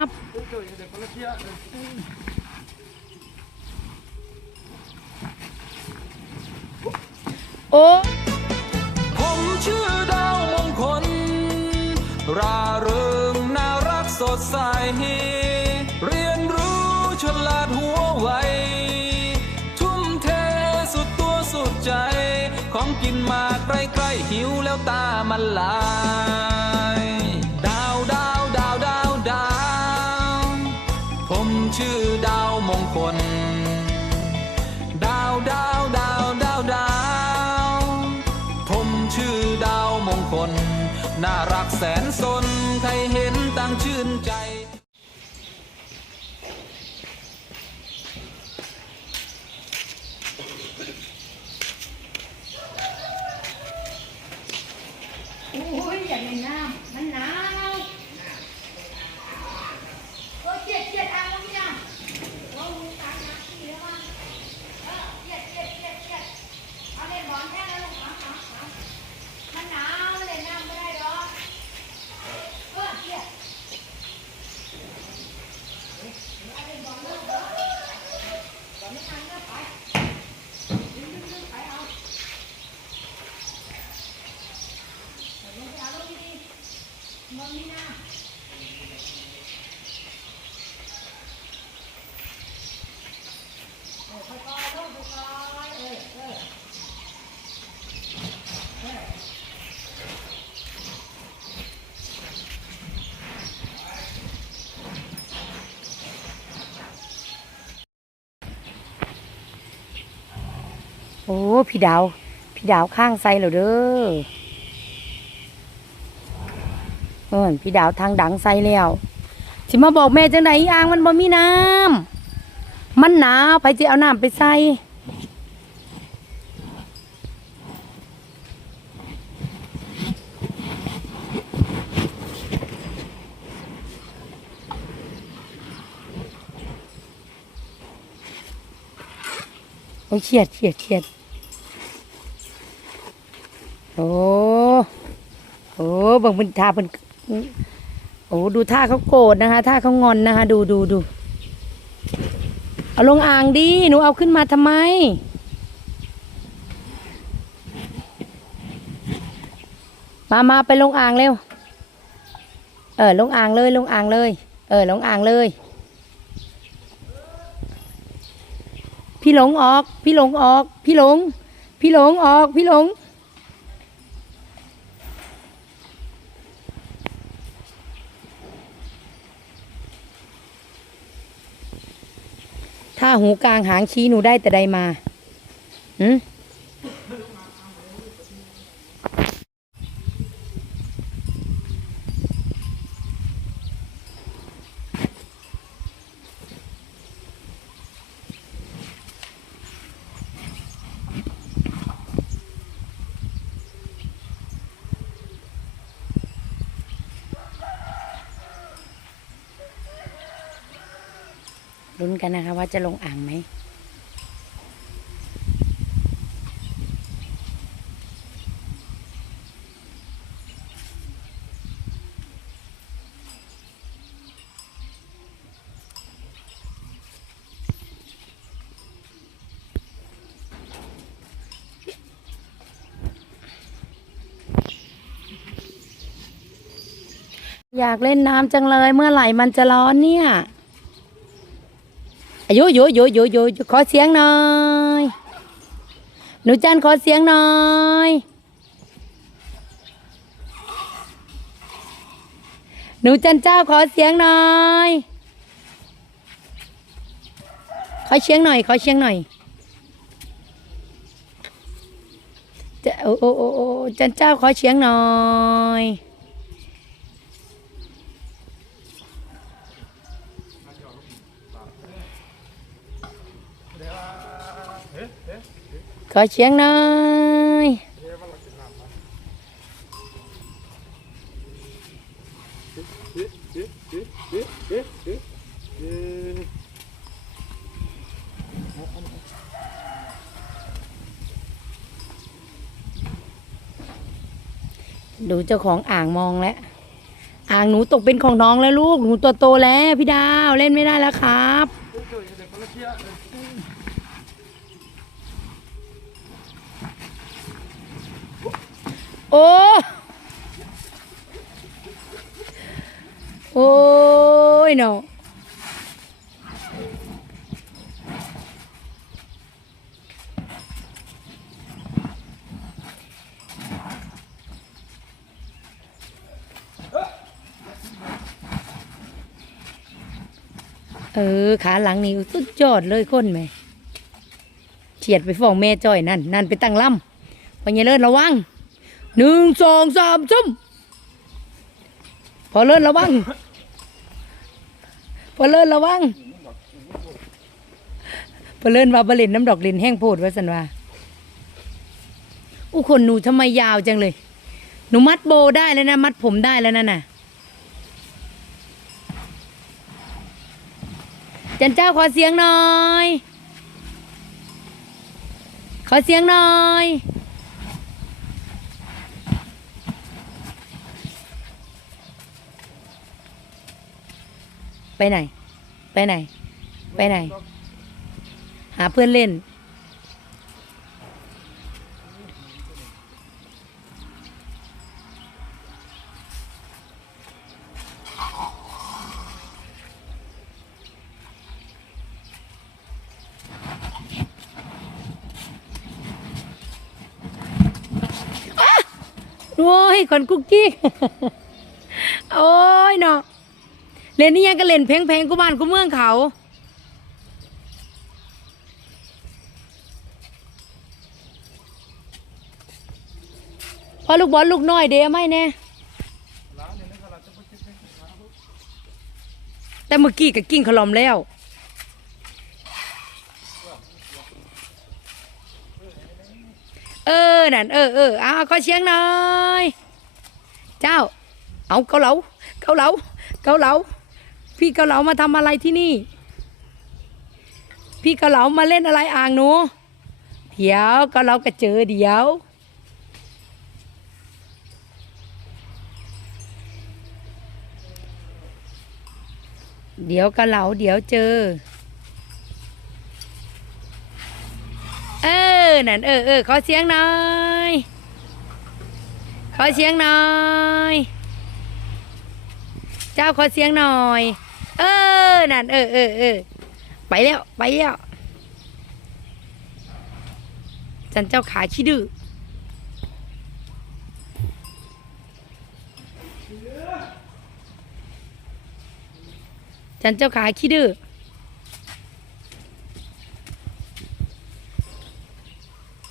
โอ้ผมชื่อดาวมงคล ราเริงน่ารักสดใส เรียนรู้ฉลาดหัวไว ทุ่มเทสุดตัวสุดใจ ของกินมาใกล้ๆหิวแล้วตามันลา อ้ยอย่าในน้ำมันหนาวโอ้ยเจ็ดเจ็ดอ่างแล้วพี่น้ำโอ้ยมึงตายนะพี่แล้วมั้งเออเจ็ดเจ็ดเจ็ดเจ็ดเอาเล่นบอลแค่นั้นลูกเอาเอาเอามันหนาวมันเล่นน้ำไม่ได้หรอกเออเจ็ดเอาเล่นบอลลูกเออบอลไม่ทันก็ไปดึงดึงดึงไปเอา ลงไปเอาลงดีๆมองนี่นะเออค่อยๆลงค่อยๆเออเออเออ โอ้ พี่ดาว พี่ดาวข้างไซเหรอเด้อเออพี่ดาวทางดังไซแล้วสิมาบอกแม่จังไดอ่างมันบ่มีน้ำมันหนาวไปจะเอาน้ำไปใส่โอ้ยเฉียดเฉียดเฉียด อ้โอ้บิ่งเป็นท่าเป็นโอ้ดูท่าเขาโกรธนะคะท่าเขางอนนะคะ ดูดูดูเอาลงอ่างดิหนูเอาขึ้นมาทำไมมามาไปลงอ่างเร็ว เออ ลงอ่างเลย ลงอ่างเลย เออ ลงอ่างเลย พี่หลงออก พี่หลงออก พี่หลง พี่หลงออก พี่หลง ถ้าหูกลางหางชี้หนูได้แต่ใดมา อืม ลุ้นกันนะคะ ว่าจะลงอ่างไหมอยากเล่นน้ำจังเลย เมื่อไหร่มันจะร้อนเนี่ย อายุยุยุยุยุยุขอเสียงหน่อย หนูจันขอเสียงหน่อยหนูจันเจ้าขอเสียงหน่อย ขอเสียงหน่อย ขอเสียงหน่อยจะโอ้โอ้โอ้โอ้จันเจ้าขอเสียงหน่อย ขอเสียงหน่อยดูเจ้าของอ่างมองแล้ว อ่างหนูตกเป็นของน้องแล้วลูก หนูตัวโตแล้ว พี่ดาวเล่นไม่ได้แล้วครับ โอ้โอ้ยเนาะเออ ขาหลังนี่สุดยอดเลยคนไหมเฉียดไปฟ้องแม่จ้อยนั่น นั่นไปตั้งลำพอเยเลิศระวัง หนึ่งสองสามจุ่มพอเลิศระวัง พอเลิศระวัง พอเลิศว่าบรินน้ำดอกลินแห้งโพดว่าสันว่าอู้คนหนูทำไมยาวจังเลย หนูมัดโบได้แล้วนะ มัดผมได้แล้วนั่นน่ะ จันเจ้าขอเสียงหน่อย ขอเสียงหน่อย ไปไหน ไปไหน ไปไหน หาเพื่อนเล่น โอ้ยคนกุ๊กกิ๊กโอ้ยเนาะ เล่นนี่ยังก็เล่นเพลงเพลงกูบ้านกูเมืองเขาพอลูกบอลลูกน้อยเดียวไม่แน่แต่เมื่อกี้ก็กิ้งขลอมแล้วเออ นั่น เออเออเอาขอเชียงหน่อย เจ้า เอาเกาเหลา เกาเหลา เกาเหลา พี่เกาเหลามาทำอะไรที่นี่ พี่เกาเหลามาเล่นอะไรอ่างหนูเดี๋ยวเกาเหลาก็เจอเดี๋ยวเดี๋ยวเกาเหลาเดี๋ยวเจอ เออ นั่นเออเออขอเสียงหน่อย ขอเสียงหน่อย เจ้าขอเสียงหน่อย เออ นั่น เออเออเออไปแล้ว ไปแล้วจันเจ้าขาขี้ดื้อจันเจ้าขาขี้ดื้อ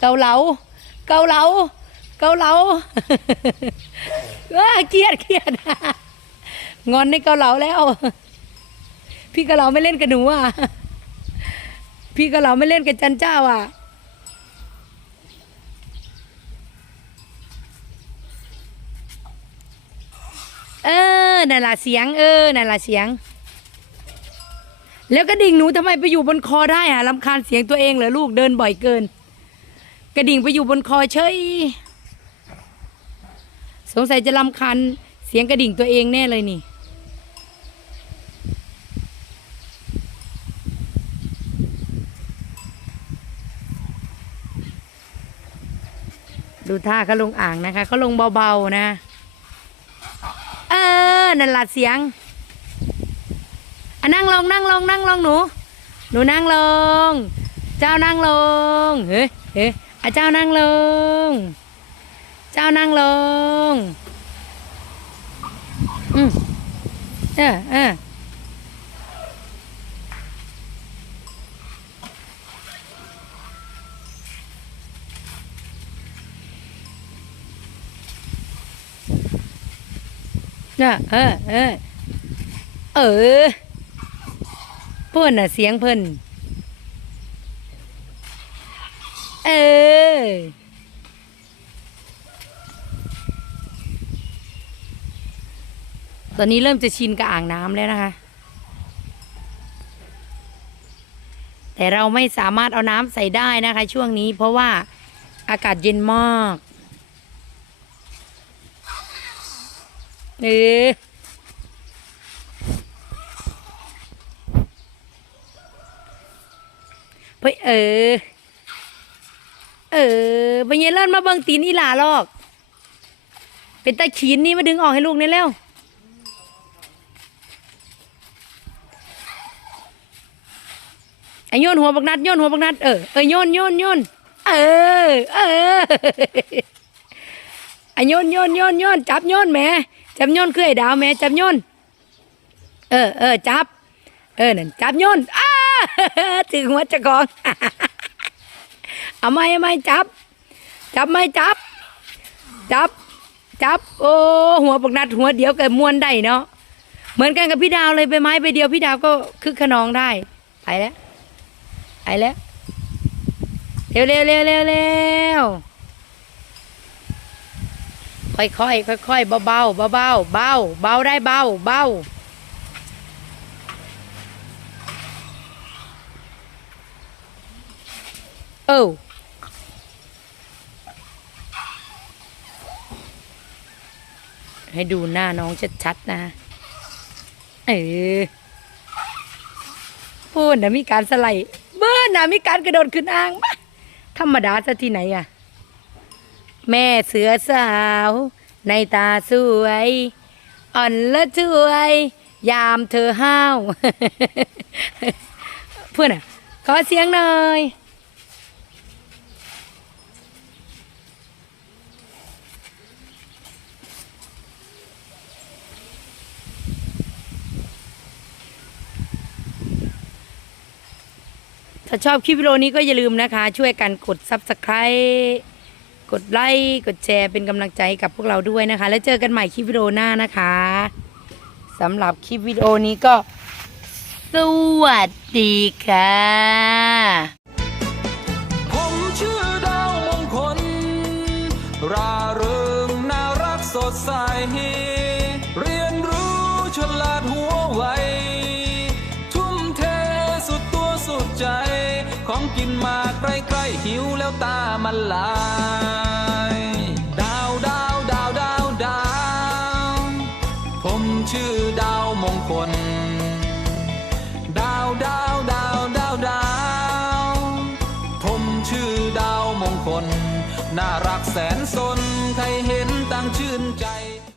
เกาเหลา เกาเหลา เกาเหลาเอ้ยเกลียดเกลียดงอนในเกาเหลาแล้ว พี่เกาเหลาไม่เล่นกับหนูอะ พี่เกาเหลาไม่เล่นกับจันเจ้าอะ เออนั่นละเสียง เออนั่นละเสียง แล้วกระดิ่งหนูทำไมไปอยู่บนคอได้อะลำคาญเสียงตัวเองเหรอลูกเดินบ่อยเกิน กระดิ่งไปอยู่บนคอเฉยสงสัยจะลำคันเสียงกระดิ่งตัวเองแน่เลยนี่ ดูท่าเขาลงอ่างนะคะเขาลงเบาๆนะ เออ นั่นละเสียงอะนั่งลงนั่งลงนั่งลงหนู หนูนั่งลง เจ้านั่งลง เฮ้ยเฮ้ยอะเจ้านั่งลง เจ้านั่งลง อืมเออเออ เออเออเออเออเพื่อนน่ะเสียงเพิ่นเออตอนนี้เริ่มจะชินกับอ่างน้ำแล้วนะคะ แต่เราไม่สามารถเอาน้ำใส่ได้นะคะ ช่วงนี้เพราะว่าอากาศเย็นมาก เออเพ่เออ เออไปเยเลินมาเบิ่งตีนอีหลาลอก เป็นตาขีนนี่มาดึงออกให้ลูกนี่แล้วไอ้ยนหัวบักนัดโยนหัวบักนัดเออเออโยนโยนโยนเออเออไอ้โยนโยนยนยนจับโยนแม่ จับโยนคือไอ้ดาวแม่จับโยนเออเออจับ เออนั่นจับโยนอ้าถึงหัวเจะกองเอาไม่เอาไม่จับ จับไม่จับ จับ จับ โอ้หัวปกนัดหัวเดียวกับมวนได้เนาะเหมือนกันกับพี่ดาวเลยไปไม้ไปเดียวพี่ดาวก็คึกขนองได้ไปแล้วไปแล้วเร็วเร็วเร็วเร็วเร็ว ค่อยค่อยค่อยค่อยๆเบาเบาเบาเบาเบาเบาได้เบาเบาเออให้ดูหน้าน้องชัดๆนะ เออพูดนะมีการสไลด์เบิ้ลนะมีการกระโดดขึ้นอ่างมาธรรมดาซะที่ไหนอะ แม่เสือสาว ในตาสวย อ่อนและช่วย ยามเธอห้าว เพื่อนอะขอเสียงหน่อยถ้าชอบคลิปวิดีโอนี้ก็อย่าลืมนะคะ ช่วยกันกด Subscribe กดไลค์กดแชร์เป็นกำลังใจกับพวกเราด้วยนะคะ แล้วเจอกันใหม่คลิปวิดีโอหน้านะคะสำหรับคลิปวิดีโอนี้ก็ สวัสดีค่ะผมชื่อดาวมงคล ราเริงน่ารักสดใส เรียนรู้ฉลาดหัวไว ทุ่มเทสุดตัวสุดใจ ของกินมาใกล้ๆหิวแล้วตามันลาย